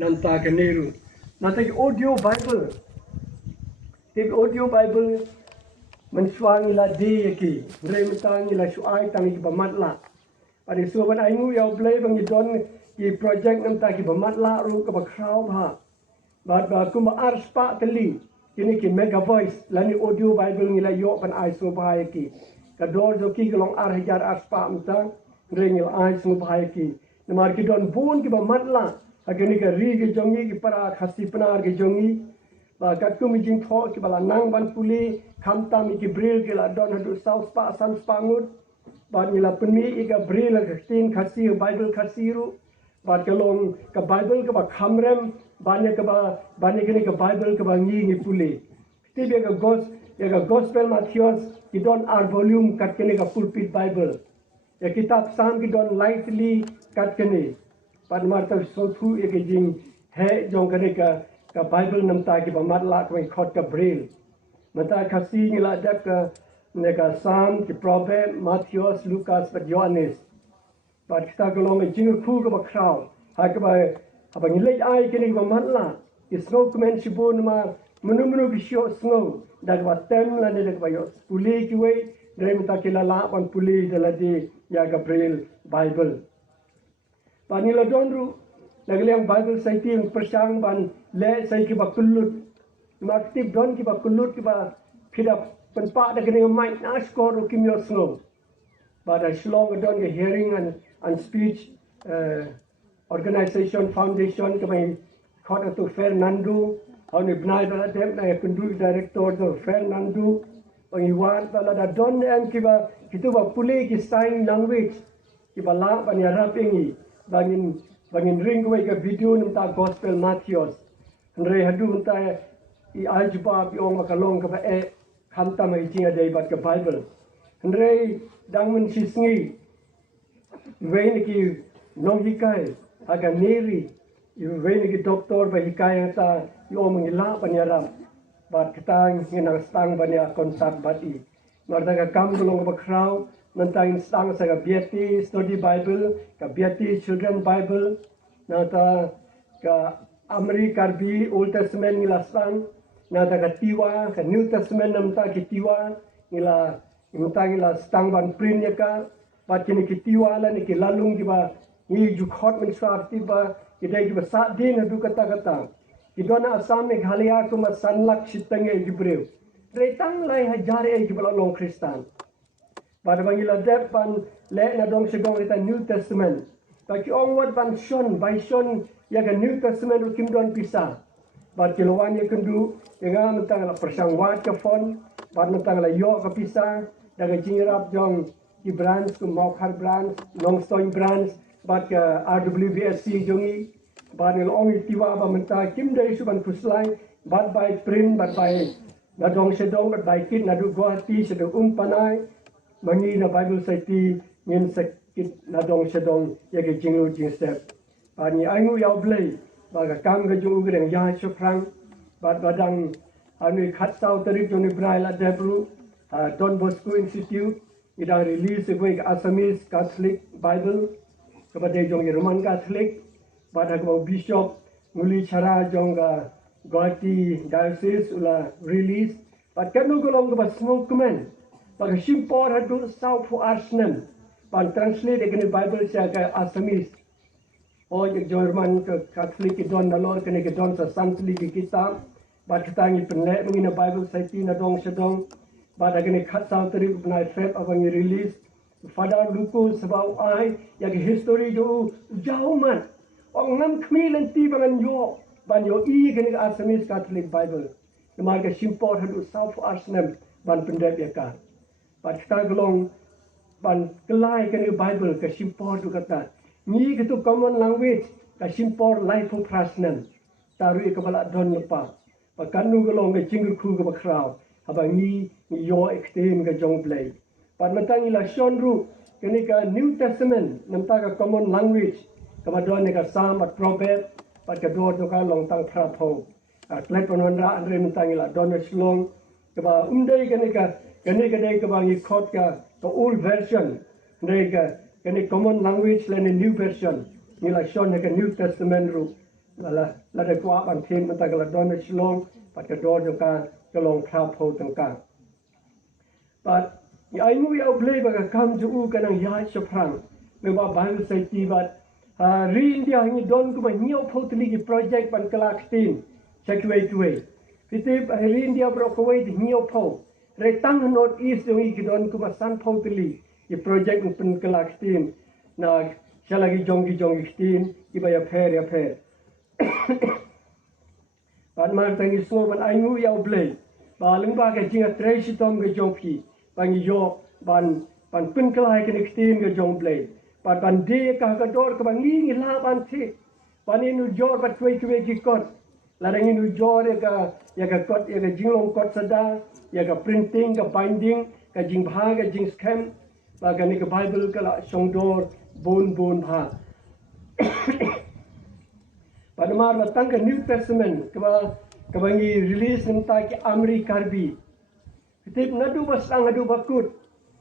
nanta kaniru nanta audio Bible the audio Bible mensuang ila di ki bre mentang ila suai tang ki bamatla pada suban aingu yau play bang don ki project nanta ki bamatla ru ka bakrau ha ba kuma arspa teli kini ki mega voice lani audio Bible ngila yo kan ai so bahaya ki ka dor jo ki long ar hajar arspa mentang ringil ai so bahaya ki namar ki don bun ki bamatla agani ka ri ki jongi ki para khasi panar ki jongi ba kat ku mijing tho ki bala nang ban puli khamta mi ki bril ki la don hadu south pa san spangut ba ni la peni ka bril ka tin khasi Bible khasi ru ba ka long ka Bible ka ba khamrem ba ne ka kini ka Bible ka ba ngi puli ti be ka gospel Matthews ki don ar volume kat kini ka pulpit Bible ya kitab sam ki don lightly kat kini pan marta so thu ek jing he jong kani ka Bible namta ki bamatla ka khot ka braille mata khasi ni la dak ka ne ka sam ki proverb Matthews Lucas but Johannes but kita golong jing khu ka bakrau ha ka ba abang ilai ai kini bamatla is no comment sibun ma menu bisyo snow dak ba tem la ne dak ba yo puli ki we rem ta ki la pan puli daladi ya ka braille Bible panila donru nagliang Bible saiti ang persang ban le sai ki bakulut maktif don ki bakulut ki ba phida penpa da kini mai na skor ki myo snow but a slong don ke hearing and speech organization foundation ke mai khot to Fernando on ibnai da dem na kundu director to Fernando pengiwan bala da don em ki ba kitu ba puli ki sign language ki ba la ban ya rapingi bangin ring way ka video nta gospel Matthews andre hadu nta I algebra bi ong makalong ka e khamta mai jinga dei bat ka Bible andre dangmen sisngi vein ki nogi kai aga neri vein ki doctor ba hikai ta yo mangila panyara bat katang nginang stang banya kontak bati marda ka kam golong ba krau nanta instang sa ka BSI study Bible ka BSI children Bible nata ka America bi Old Testament ngilasang nata ka tiwa ka New Testament namta ki tiwa ngila stang ban print ya ka pat kini ki tiwa la ni ki lalung ki ba ni ju khot min swaf ti ba ki dai ki ba sa din du kata ki dona asam me ghalia ku ma sanlak sitange jibril retang lai hajare ki ba long Kristan pada bangila dep pan le na dong segong kita New Testament bagi ongwat ban shon by shon ya ka New Testament ukim don pisa bad kilowan ya kendu nga mentang la persang wat ka fon bad mentang la yo ka pisa daga jingrap jong ki branch ku Mawthengkut branch Longstoin branch bad ka RWBSC jongi bad ni long tiwa ba menta kim dai su ban puslai bad by print bad by na dong sedong bad by kit na du guati sedu panai mangi na Bible saiti ngin sakit na dong sedong ya ke jinglu jing step pani aingu yau blai ba ka kam ga jung greng ya chuprang ba badang anu khat sau tarif jong ni brai la debru Don Bosco Institute idang release ko ek Assamese Catholic Bible kepada jong Roman Catholic ba da ko bishop nguli chara jong ga Guwahati diocese ula release ba kanu golong ba smoke comment Pag simpor hadu South for Arsenal, pan translate ekni Bible siya ka Assamese. O yung German ka Catholic idon na lor kani idon sa Santli ki kitab, bat katangi penle mungina Bible sa na dong sedong, bat agni khat Southri upnai Feb abang release. Father Lucas sabaw ay yung history jo jauh man. Ong nam kmilan ti bangan yo, ban yo I kani Assamese Catholic Bible. Naman ka simpor hadu South for Arsenal, ban pendep ya ka. Pat kita gelong ban kelai kani Bible ka simpor tu kata ni gitu common language ka simpor life of personal taru ka bala don lepa pakanu gelong ka jingru khu ka bakrau aba ni yo extreme ka jong play pat matang ila shonru kani ka New Testament namta ka common language ka madon ka Psalm at Proverb pat ka do ka long tang phrap ho atlet panwanda andre matang ila don slong ka ba umdai kani ka dai ka bangi khot ka old version dai ka common language la new version ni la shon ka New Testament ru la de kwa ban thiên man ta la don na chlong pat ka do jo ka long kha pho tang ka but I mu ya ble ba ka kam ju u ka nang ya chprang me ba ban sai ti ba ri India ni don ku ba nyo pho tli ki project ban kalak tin check way to way Pitip ri India bro ko way nyo pho re tang north east ni ki don ku ba san pho tli ki project ban kalak tin na chalagi jongi tin ki ba ya pher Ban mar tangi so ban ai ngu ya ble ba leng ba ka jinga tre si tom ge jong phi ban yo ban pin klai ke nik tin ge jong ble ban de ka dor ka ban ngi la ban thi ban inu jor ba twei ki kot la rang inu jor ya ka kot ya ka jinglong kot sada ya ka printing ka binding ka jing bha ka jing scam ba ka ni ka bible ka la song dor bon bha Pada mar batang ke New Testament ke bangi release tentang ke Amerika Karbi. Ketip ngadu basang ngadu bakut.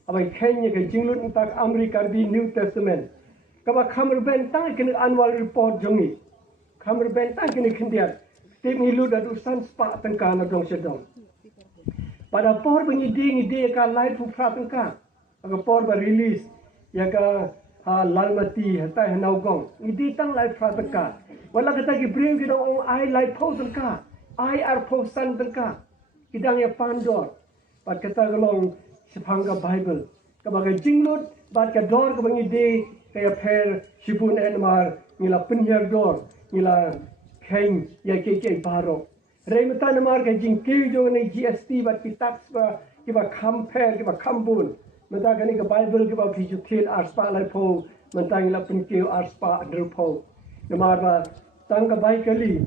Abai Kenya ke jinglut tentang Amerika Karbi New Testament. Kaba kamar bentang kena annual report jongi. Kamar bentang kena kendiat. Ketip ngilu dadu san spa tengka na dong sedong. Pada por bangi ide ka live pufra tengka. Aga por ba release ya ka lalmati hatai hanaugong. Ide tang live pufra tengka. Wala kata ki bring kita orang ai live post tengka, ai post san tengka, kita yang pandor. Pat kata kalong sepangga Bible, kabaga jinglut, bat kador kabangi de kaya per sibun enmar ngila penyer dor, ngila keng ya ke baro. Remeta namar ka jingkiu jo ni GST bat ki tax ba kiba compare kiba kambun. Menta kani ka Bible kiba pijukin arspa live po, menta ngila penkiu arspa andrupo. Namar ba tangga baik kali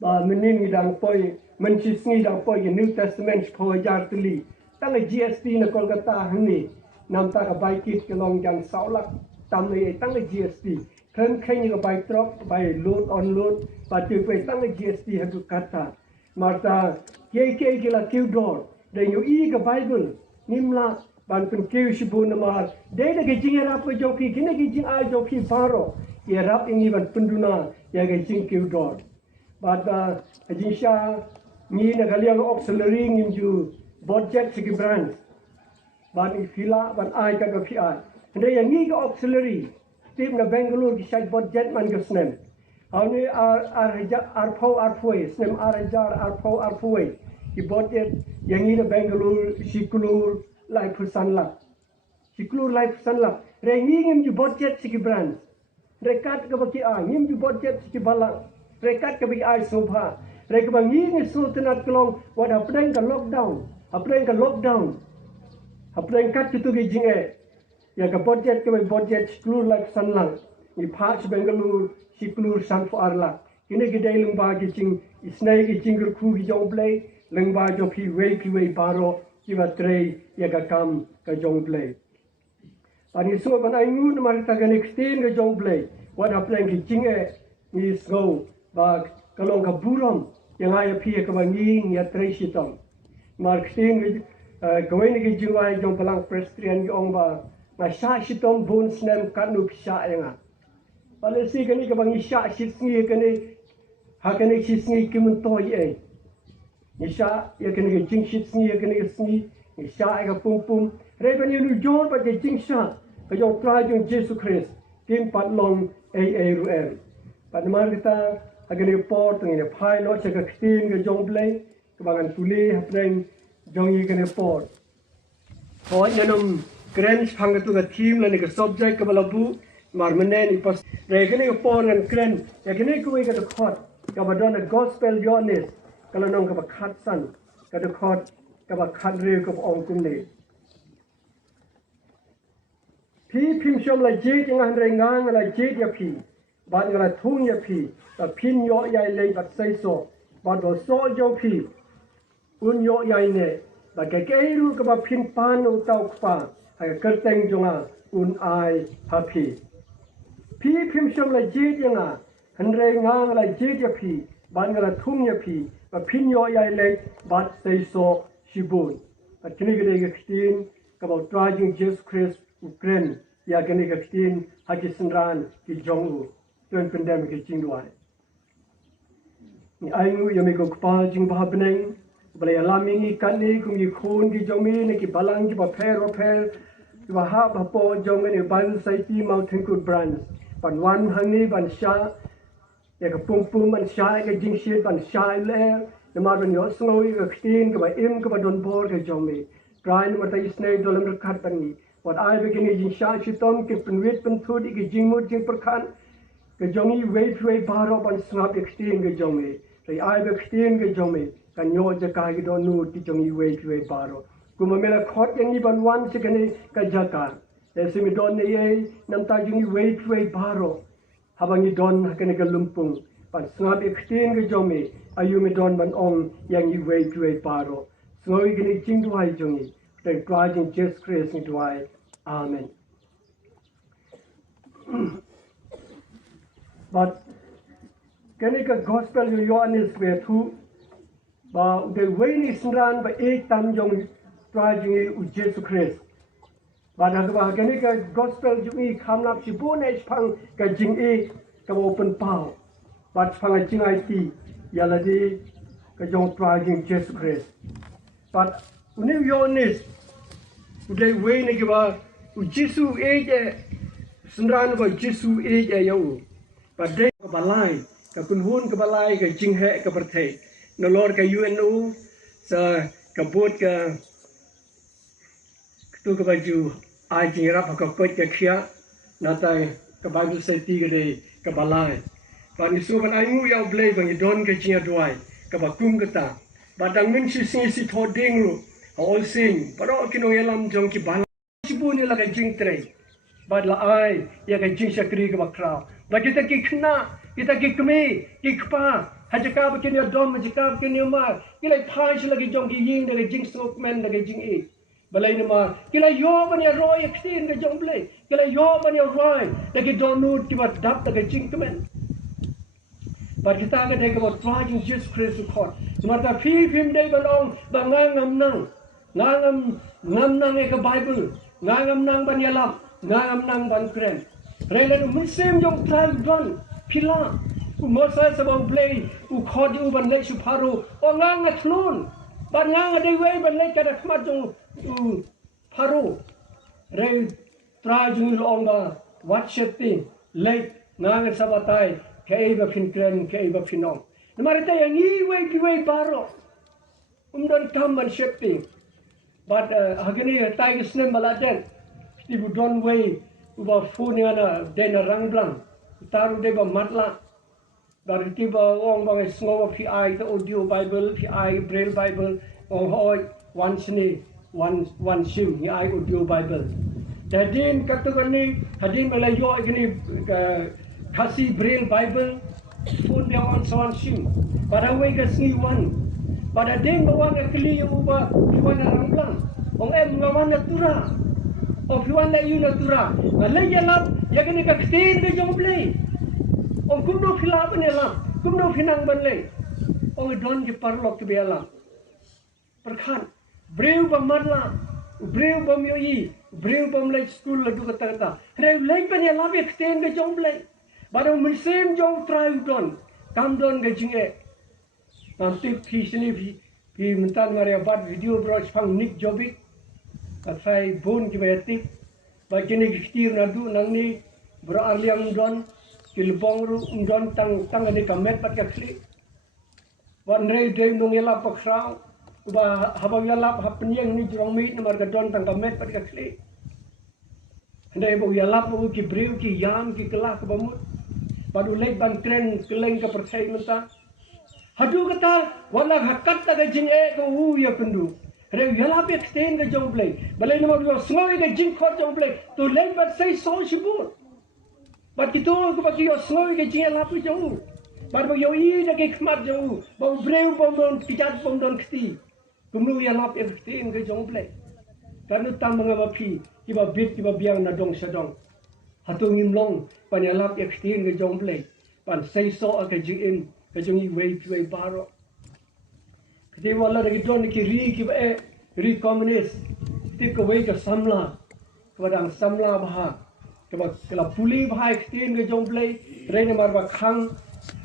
ba menin ngidang poi mencis ngidang poi New Testament po jar tuli tangga GST na Kolkata hani nam ta ka baik kit kelong jang saulak tam ni tangga GST kan khen ka baik drop by load on load ba tu pe tangga GST hadu kata marta ke kila kiu dor de yu I ka Bible nimla ban pen kiu sibu namar de de ke jingera po joki kine ke jing ai joki paro ya rap ini ban penduna ya ga jing kiu dor but jing sha ni na galia auxiliary ngim ju budget sigi branch ban fila ban ai ka ga fi ai ande ya ni ga auxiliary tim na Bangalore ki side budget man ga snem ani ar foi snem ar foi ki budget yang ni na Bangalore sikulur lai pusan la sikulur lai pusan la re ngim ju budget sigi branch rekat ke baki ai ngim ju budget ki bala rekat ke baki ai sobha rek bangi ni sultanat kelong wada pren ka lockdown apren kat tu ge jinge ya ka budget ke budget klur like sanlang ni phach Bangalore siklur san fo arla kine ge dai lungba ge ching isnai ge chingur khu gi jong play lungba jo phi wei paro ki ba trei ya ka kam ka jong play Ani so ban ai ngu na ta ga next tin ga jong play what happening ki jinge ni so ba kalong ka burom yang ai phi ka ba ngi ya trei sitom mark tin going ki jiwai jong palang prestrian gi ong ba na sha sitom bon snem kanu sha yang pale si ka ni ka bang sha sit ngi ka ni ha ka ni sit ngi ki mun to ye ni sha ya ka ni jing sit ngi ya ka ni sngi ni sha ga pum reben you jor ba ke jing sha ka jong try jong Jesus Christ kim pat long ru pat mar kita agani port ni phai lo che ka tin ga jong play ka bangan tuli hapreng jong yi ka port ko yanum grand phang tu ga theme la ni ka subject ka balabu mar menen ni pas re ka ni port ngan grand ya ka ni ku ga the khot ka ba don the gospel journey ka la nong ka ba khat san ka the khot ka ba khat re ka ong kum ni Pi pim shom la jit yang han rengang la jit ya pi ban la thung ya pi ta pin yo yai le bat sai so ban do so jo pi un yo yai ne ba ke ru ka ba pin pan u tau pa ha ka teng jonga un ai ha pi pim shom la jit yang han rengang la jit ya pi ban la thung ya pi ba pin yo yai le bat sai so shibun ba kini ge ge tin ka ba trajing Jesus Christ Ukraine ya gani ka tin haki senran ki jongu tuan pandemic ki jingduai ni aingu yami ko kpa jing bah beneng balai alami ni kan ni kum ni khon ki jomi ni ki balang ki ba pher ki ba ha ba po jong ni ban sai ti Mawthengkut branch ban wan hang ni ban sha ya ka pum ban sha ka jing shit ban sha le ni ma ban yo snoi ka ktin ka ba im ka ba don bor ka jomi Brian ma tai snei dolam khat ban ni wat ai be ki ni jing sha chi tom ki penwit pen thud ki jing mut jing per khan ke jongi wei baro ban snap extend ke jongi sai ai be extend ke jongi kan yo je ka gi don nu ti jongi wei baro kuma mela khot yang ni ban wan se kene ka jaka e simi don ne ye nam ta jongi wei baro habangi don kene ka lumpung ban snap extend ke jongi ayu me don ban ong yang ni wei baro snoi kene jing duai jongi tai twa jing just Christ ni duai amen. But can I gospel you Johannes where too? But the way is run by 8 times young driving with Jesus Christ. But I can I gospel you come up to bone edge pang gajing a ka open power. But pang a jing IT yaladi ka young driving Jesus Christ. But when Johannes the way ni ba Jesus age sunran ba Jesus age yo. But they ka balai ka punhun ka balai ka jinghe ka perthei no lord ka UNO sa ka bot ka tu ka baju ai jing rap ka kot ka khia na tai ka Bible study ka dei ka balai pa ni su ban ai ngu yau blei bang don ka chia duai ka ba kum ka ta ba dang min si si tho ding ru all sing paro kino yelam jong ki balai si bu ni la ka jing trei ba la ai ya ka jing sakri ka ba kra ba kita ki khna kita ki kmi ki khpa hajaka ba kin ya dom hajaka ba kin ya ma kila phai shi lagi jong ki ying de jing sok men de jing e balai ni ma kila yo ban ya roi extin de jong blai kila yo ban ya roi de ki don nu ki ba dap de jing kmen ba kita ga de ka ba trying Jesus Christ khot smata phi phim de balong ba ngam nang e ka Bible ngam nang ban ya lam ngam nang ban kren Rela musim jong tral don pila umosa sabang play u khod u ban lek su paru o ngang athlun ban ngang de we ban lek ka khmat jong u paru re tra jung longa WhatsApp ti lek ngang sabatai ke ba fin kren ke ba finong namarita yang ni we baro don kam ban shipping but hagini tai snem baladen ibu don we uba phone ana dena rangblang taru de ba matla dar ki ba ong bang sngo phi ai the audio Bible phi ai braille Bible ong hoi one sni one sim hi ai audio Bible dadin katugani hadin melayo igni khasi braille Bible phone dia on one sim pada we ka sni one pada den ba wang kli uba phi rangblang ong em ngawan natura of you want you natura malay yalam yakini ka ktin ke jong play on kumdo khilaf ne lam kumdo finang banle on don ke parlok ke belam perkhan breu ba madla breu ba myoyi breu ba mlai school ladu kata kata re lei ban ya lam ktin ke jong play bado musim jong try don kam don ke jinge nanti pisni pi mentan ngare bat video bro pang nik jobik Asai bun kibayatik, bagi ni kistir nadu nang ni berarliang don, kilbong ru don tang ada kamet pat kakli. Wan rei day nung yalap paksau, uba habang yalap hapenyeng ni jurong mit namar don tang kamet pat kakli. Handai bo yalap bo ki briu ki yam ki kelah ke bamut, padu lek ban tren keleng ke percaya menta. Hadu kata wala hakat tak jing ko ya pendu. Re yalap extend ke jong play balai nama dua semua ke jing khot jong play tu lain bat sai so sibur bat kitu ko bagi yo semua ke jing yalap jong bat bagi yo i de ke khmat jong bang breu bang don pijat bang don kti kumlu yalap extend ke jong play kan tam ngaba phi kiba bit kiba biang na dong sadong hatu ngim long pan yalap extend ke jong play pan sai so ke jing in ke jong i wei baro Kiti wala lagi don ki ri ki ba ri communist ti ko wei ka samla kadang samla bah ke ba kala puli bah extend ke jong play re ne mar ba khang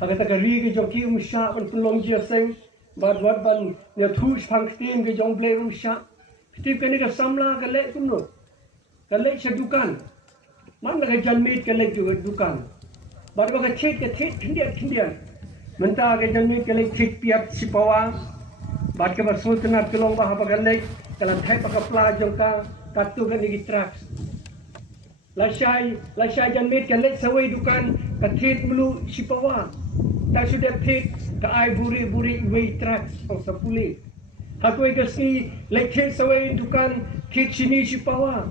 Agak tak ri ke jong ki umsha ban pelong dia seng. Bad wat ban ne thush phang tim ke jong ble umsha. Tip ke ni ke samla ke lek kuno. Ke lek sedukan. Man ke janmit ke lek juga dukan. Bad ba ke thit kindian. Mentah ke janmit ke lek thit piat si pawa. Bad ke bersultanat ke long bah ba ke lek kalan thai pa ke pla jong ka katu ke ni traks. Lasai janmit ke lek sawai dukan ke thit mulu si pawa. Tak sudah thit ke ai buri wei traks ong sapuli. Hakoi ke sni lek thit sawai dukan thit sini si pawa.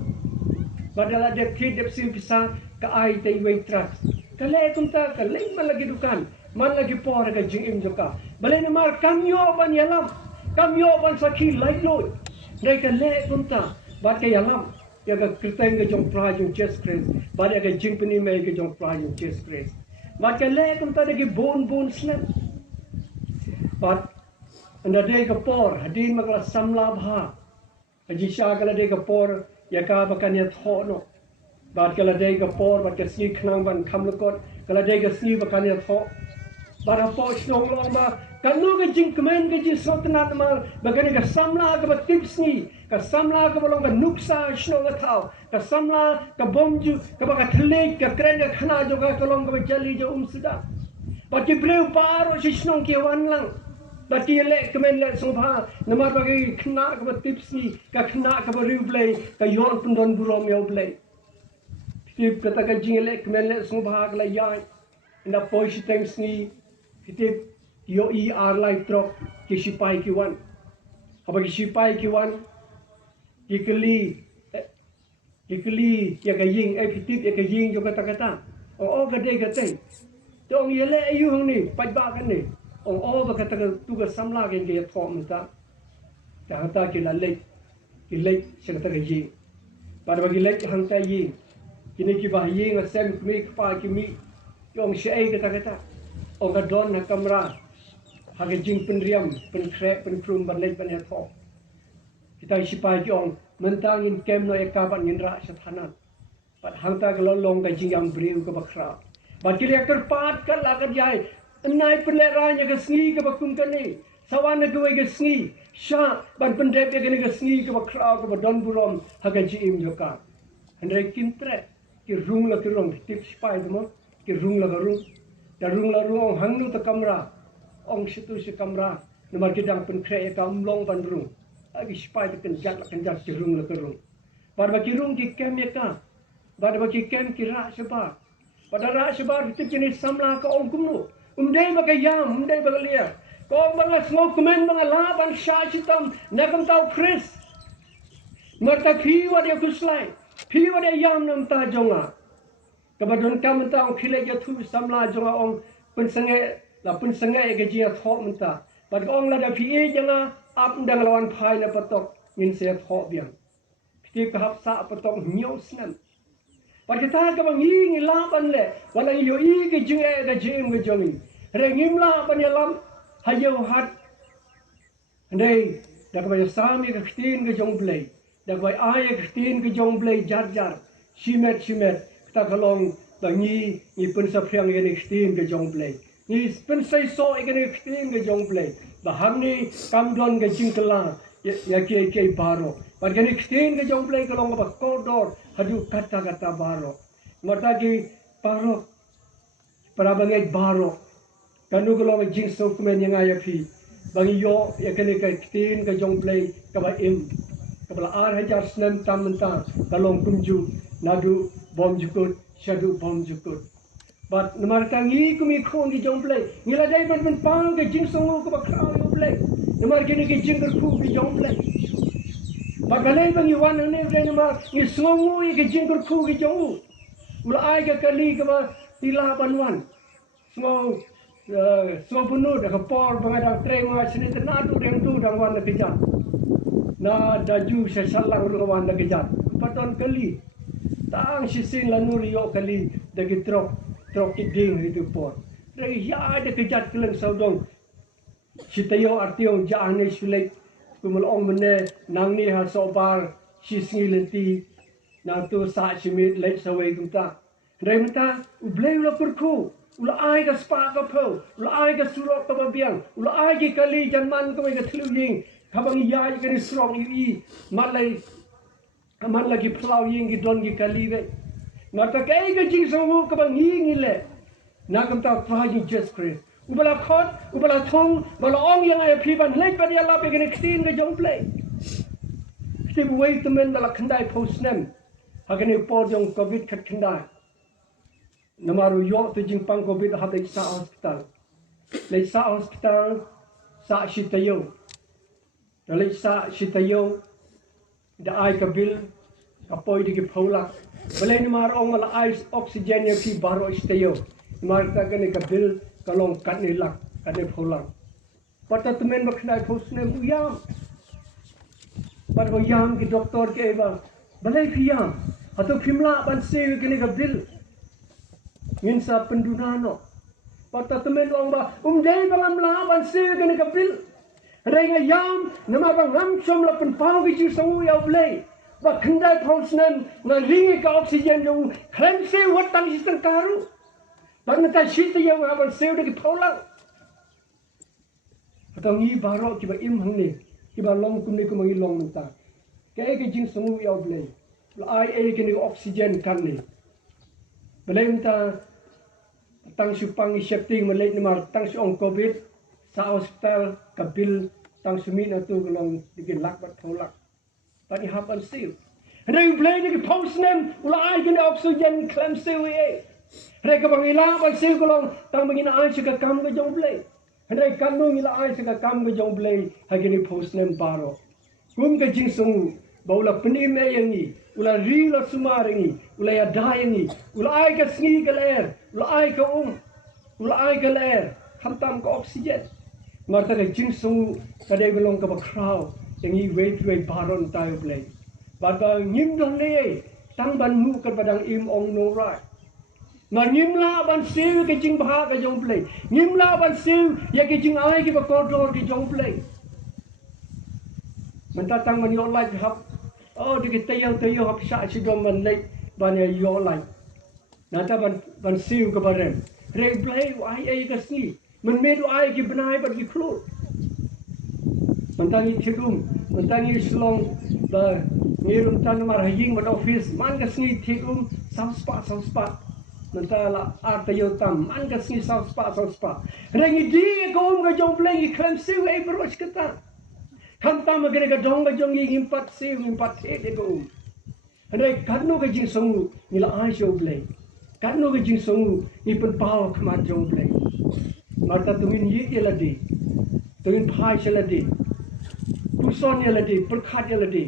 Padahal ada thit dep sim pisah ke ai tai wei traks. Kale kunta ke lek man lagi dukan, man lagi por ke jing im joka. Balai namar kamyo ban yalam. Kamyo ban sakhi lai loi. Dai ke lek kunta bat ke yalam. Ya ke kerteng ke jong pra jong chest press. Bat ya ke jing peni mai ke jong pra jong chest press. Bat ke lek kunta de ke bone slap. Bat anda de ke por hadin makla samla bha. Haji sha kala de ke por ya ka bakan ya thono. Bat kala de ke por bat ke sni khnang ban kham lokot kala de ke sni bakan ya tho. Bat apo snong long ma kanu ke jing kemen ke jing sultanat mal bagan ke samla ke tips ni ke samla ke bolong ke nuksa snong ke thau ke samla ke bomju ke baka thlik ke kren ke khana jo ke kolong ke jali jo suda. Bat ke breu paro si snong ke wan lang. Bat ke le kemen le sobha namar bagi khana ke tips ni ke khana ke riu blai ke yon pundon burom yo blai. Tip kata ke jing le kemen le sobha ke la yai na poisi thanks ni kitip yo lai trok ke sipai ki wan. Apa ke sipai ki wan kikeli ya ke ying kitip ya ke ying jo kata o ke de kate tong yele ayu hong ni pai ba kan ni o ba kata tu ke samla ke ke thom ta ta ki la lek se kata ke ying pada bagi lek hang ta ying kini ki ba ying asem mi pa ki mi yong shei kata o ka don na kamera hage jing penriam penkrek penkrum banlek ban ya tho kita sipai ki ong mentang in kem no ekaban ngin ra sathana pat hangta ke lolong ka jing yang briu ke bakra bat ki reaktor pat kan la ka jai nai penle ra nya ke sngi ke bakum kan ni sawan ke we ke sngi sha ban pendep ke ni ke sngi ke bakra ke badon burom hage jim joka andre kintre ki rung la ki rong tip sipai mo ki rung la ka rung darung la rung hang nu ta kamera ong situ si kamera nomor kidang penkre ka umlong ban rung agi spai te kenjat ki rung la ka rung bar ba ki rung ki kem ya ka bar ba ki kem ki ra seba pada ra seba ti kini samla ka ong kumnu umdei ba ka yam umdei ba lia ko bang smok kumen bang la ban sha sitam nakam tau chris mata phi wa de kuslai phi wa de yam nam ta jonga kabadon kam ta ong khile ya thu samla jonga ong pensenge la pensenge ke jia tho menta bad ong la da phi janga ap ndang lawan phai na patok min se tho biang phi ka hap sa patok nyau snam bad kita ka bang ngi la ban le wala yo I ke jinge da jim ke jomi re ngim la ban ya lam hayo hat ndei da ka ba sami ke khtin ke jong play da ba ai ke khtin ke jong play jar shimet ta kalong bangi ni pun sa phriang ge ni khtin ke jong play ni pun sai so ge ni khtin ke jong play ba ham ni kam don ge jing kala ya ke baro par ge ni khtin ke jong play kalong ba kodor hadu kata baro mata ki baro para bangai baro kanu kalong jing so kumen yang aya phi bangi yo ya ke ni khtin ke jong play ka ba im kabla ar hajar snem tam menta kalong kumju nadu bom jukut shadu bom jukut but namar kangi kumi khon ki jong play ngila dai ban pang ke jing songu ko bakra yo play namar kini ki jing ku ki jong play bagalai bang yuan ne play namar ni songu ki jing ku ki jong ula ai ka kali ka ba tila banwan so bunu da ka por bang da tre ma sini na tu deng tu dang wan ke ja na daju se salang ru wan ke ja paton kali tang sisin lanuri yo kali dagi trok iding itu por dagi ya ada kejat keleng saudong sitayo artio jane sulek kumul ong mene nang ni ha sobar sisngi lenti na tu sa simit lek sawai kumta remta ublei lo kurku ula ai ka spa ka pho ula ai ka surok ka babiang ula ai ki kali janman ka mai ka thlu ying khabang ya ka ni strong yi malai kaman lagi plau ying ki don ki kali ve mata kai ka jing songu ka bang ying ile na kam ta fa ji just Christ ubala khot ubala thong bala ong yang ai phi ban lek ban ya la be ka tin ka jong play step way to men bala khandai post nem hagani por jong covid khat khandai namaru yo to jing pang covid ha de sa hospital le sa hospital sa shitayo le sa shitayo da ai ka bil ka poi di ki phola bale ni mar ong mala ice oxygen ya fi baro shitayo mar ta ka ni ka bil ka long kat ni lak ka ni phola pata tumen bakhnai post nem uyam par ho yam ki doctor ke ba bale fi yam atau phimla ban se ke ni ka bil ngin sa pendunano pata temen ong ba dei bangam la ban se ke ni ka bil renga yam nama bang ngam som la pen pau ki chu sangu ya blei ba khandai phosnem na ringi ka oxygen jo khlem se wat tang sistang karu ban ta shit ya wa ban se de ki phola atau ngi baro ki ba im hang ni ki ba long kum ni ko mangi long ta ke jing sangu ya blei ai ai ke ni oxygen kan ni belum ta tang supang shifting melek ni mar tang si ong covid sa hospital kabil tang sumi na tu golong digin lak bat tholak pani hapan siu rei blei ni post nem ula ai ke ni oxygen klam siu e rei ka bang ila ban siu golong tang mangin ai si ka kam ga jong blei rei kan nu ila ai si ka kam ga jong blei ha ke ni post nem baro kum ka jing sungu baula peni me yangi ula rila sumaringi ula ya dayangi ula ai ka sngi ka ler ula ai ka ula ai ka ler khamtam ka oxygen marta ka jing sungu ka de belong ka ba crowd yangi wait baron tayo play ba ngim dong le tang ban mu ka badang im ong no right na ngim la ban siu ka jing bha ka jong play ngim la ban siu ya ka jing ai ki ba control ki jong play menta tang man yo like hap oh di tayo hap sa si dom man lek ban ya yo like na ta ban siu ka baren re play ai ka sni man me do ai ki banai ban ki klo mantangi thigum mantangi slong ba ngirum tan mar haying ban office man ka sni thigum sam spa mentala art yo tam man ka sni sam spa rengi di ko ga jong play ki klam siu ai bros kata kan tam ga ga dong ga jong yi impat siu impat the de ko re kanu ga jing songu ni la ai show play kanu ga jing songu ni pen pau khmat jong play marta tumin yi eladi tumin phai cheladi puson eladi perkhat eladi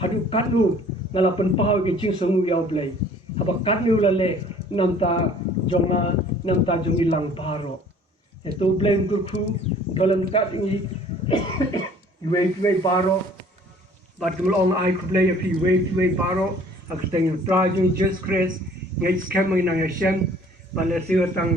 hadu kanu ngala pen pau ga jing songu yaw play haba kanu la le namta jongi lang paro eto blame gurku dalam kat ini wait paro but long I could play a few wait paro aku tengok trajung just Christ ngai scam nang Hashem balesi tang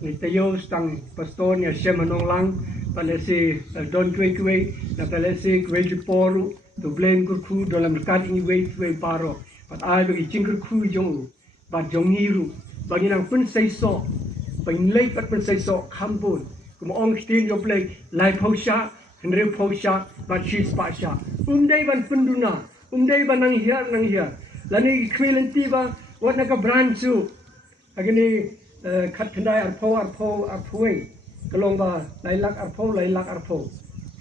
nitayo tang pastor ni Hashem anong lang balesi don kwe na balesi kwe poru to blame gurku dalam kat ini wait paro but I bagi jingkur ku jong but jong hiru bagi nang pun say so bagi lay pat pun say so kampun kuma ong stin jo play live posha Henry posha but she's pasha dai ban penduna dai ban nang hiar lani kwelenti ba wat nak branch su agini khat khandai arpoi kalong ba lai lak arpo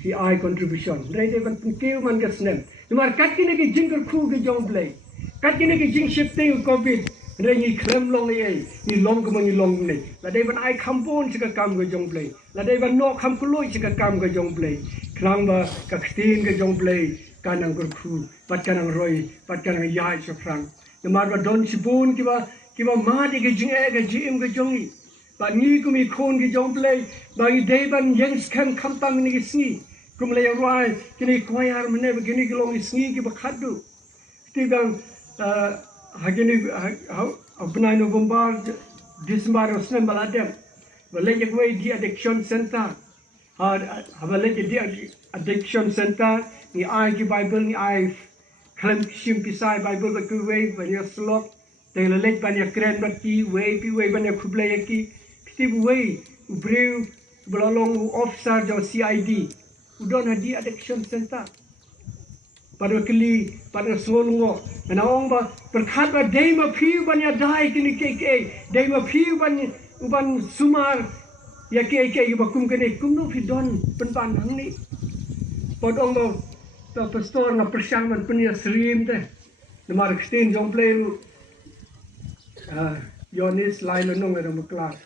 si I contribution dai ban kiu man gasnem numar kat kini ki jingkur khu ki jong play kat kini ki jing shifting covid rengi klem long ni long ko mangi long ni la dai ban ai kampon chika kam go jong play la dai ban no kam kuloi chika kam go jong play krang ba ka ktin go jong play kanang gur khu pat kanang roi pat kanang yai cho frang namar ba don sibun ki ba ma de ge jing ga jim go jongi ba ni ku mi khon ge jong play ba gi dai ban yang skan kam tam ni gi sni kum le roi kini koyar mene ba gini gi long sni ki ba khadu ti bang hagini abnai November December osnem baladem balege way di addiction center balege di addiction center ni ai ki bible ni ai klam shim pisai bible ba ku way banya slok te lelek banya kren ba ki way pi way banya khuble ki Steve Way, Breu, belalong officer jauh CID, udon hadi addiction center. Pada kali, pada solongo, menawang ba berkat ba day ma piu ban ya dai kini KK, day ma piu ban sumar ya KK ba kum kene kum no pidon penpan hang ni. Podong ba pastor na persyang man penia serim teh. Namar Christine jong play Yonis lain nong ada kelas.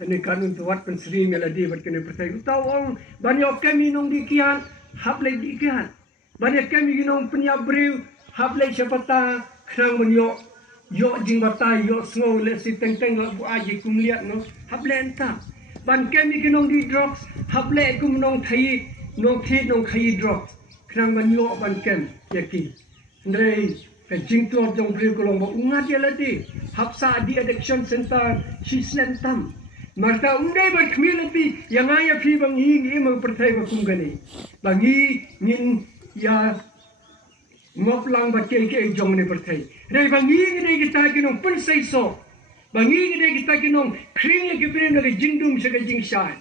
Ini kanun tuat penseri meladi berkena percaya. Tahu orang banyak kami nong dikian, haplay dikian. Banyak kami nong penyabriu, haplay siapata kerang menyok, yok jingbatai, yok snow lesi teng labu aji kumliat no, haplay entah. Ban kami nong di drugs, haplay kum nong thai, nong thai nong khai drugs. Kerang menyok ban kem yakin. Ndai kajing tuat jong briu kolong ba ungat ya ladi. Hapsa di addiction center sislentam. Marta undai berkemilati yang ayah pi bangi ni mempercayai bakum gani. Bangi min ya ngoplang bakai jong ni percayai. Dari bangi ni kita kinong pensai so. Bangi ni kita kinong kering yang kepri naga jingdum sega jingshan.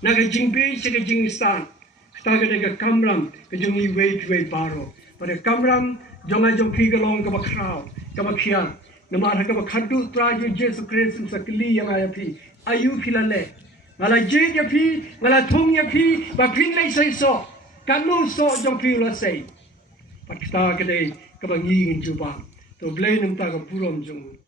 Naga jingbe sega jingstan. Kita kena kamram kejong iway baro. Pada kamram jong pi galong kabakrau kabakian. Nama harga berkadu traju Yesus Kristus sekali yang ayah pi ayu filale. Ngala je ya pi, ngala thong ya pi, bapin lai sai so. Kanu so jong pi la sai. Pakista kedai kebangi juba. To blai nem ta ka purom jong.